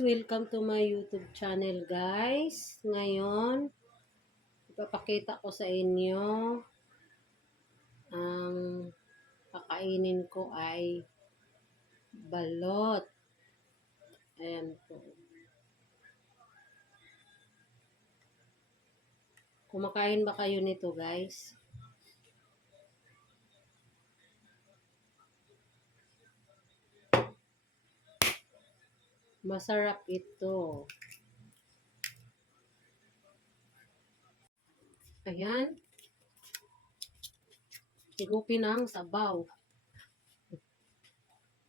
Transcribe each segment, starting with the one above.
Welcome to my YouTube channel guys. Ngayon, ipapakita ko sa inyo ang kakainin ko ay balot. Ayan po. Kumakain ba kayo nito guys? Masarap ito. Ayan. Higupin ang sabaw.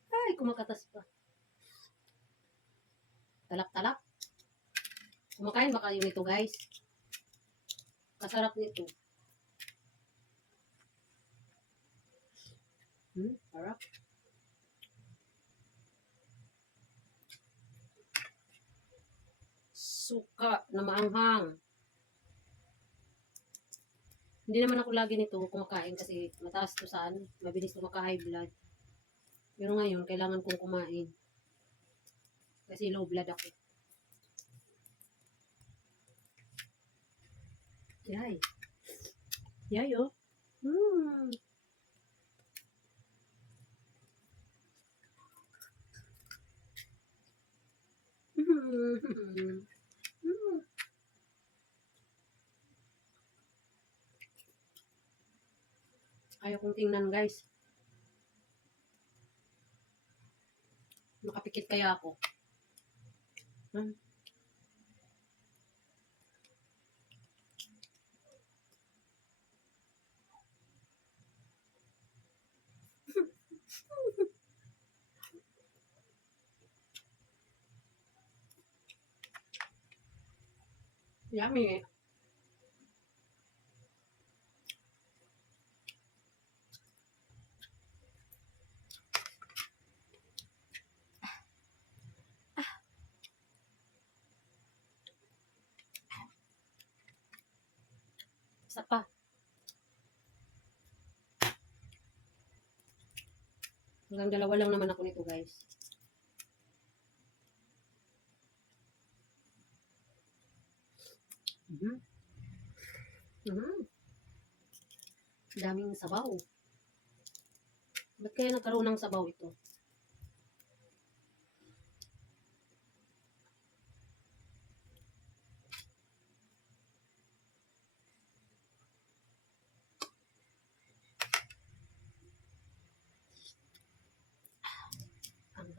Ay, kumakatas pa. Talap-talap. Kumakain ba kayo nito, guys? Kasarap nito. Hmm, sarap. Suka na maanghang. Hindi naman ako lagi nito kumakain kasi mataas to saan, mabilis to maka-high blood. Pero ngayon, kailangan kong kumain. Kasi low blood ako. Yay. Yay, oh. Mm. Mm. Mm. Ayaw kong tingnan, guys. Makapikit kaya ako. Hmm. Yummy. Isa pa. Hanggang dalawa lang naman ako nito, guys. Mhm. Mhm. Daming sabaw. Ba't kaya nagkaroon ng sabaw ito?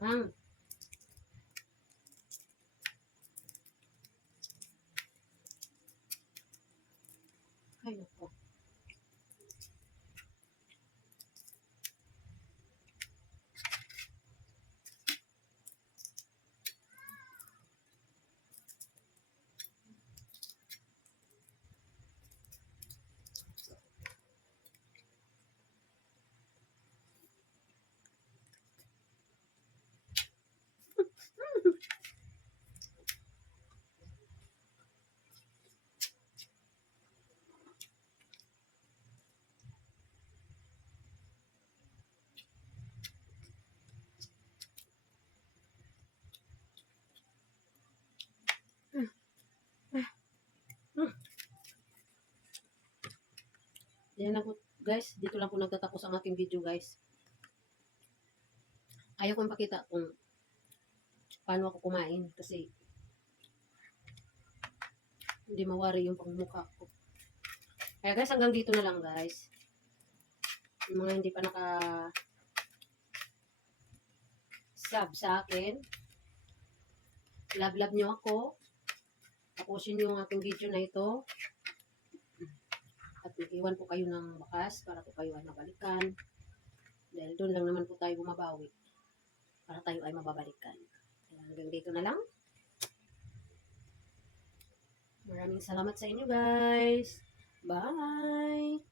Anghang. Ay, naku. Yan po, guys. Dito lang po nagtatapos ang aking video, guys. Ayaw kong pakita kung paano ako kumain kasi hindi mawari yung pangmukha ko. Kaya guys, hanggang dito na lang, guys. Yung mga hindi pa naka sub sa akin. Love-love nyo ako. Tapusin nyo ang aking video na ito. At iwan po kayo ng bakas para po kayo ay mabalikan. Dahil doon lang naman po tayo bumabawi. Para tayo ay mababalikan. Hanggang dito na lang. Maraming salamat sa inyo guys. Bye!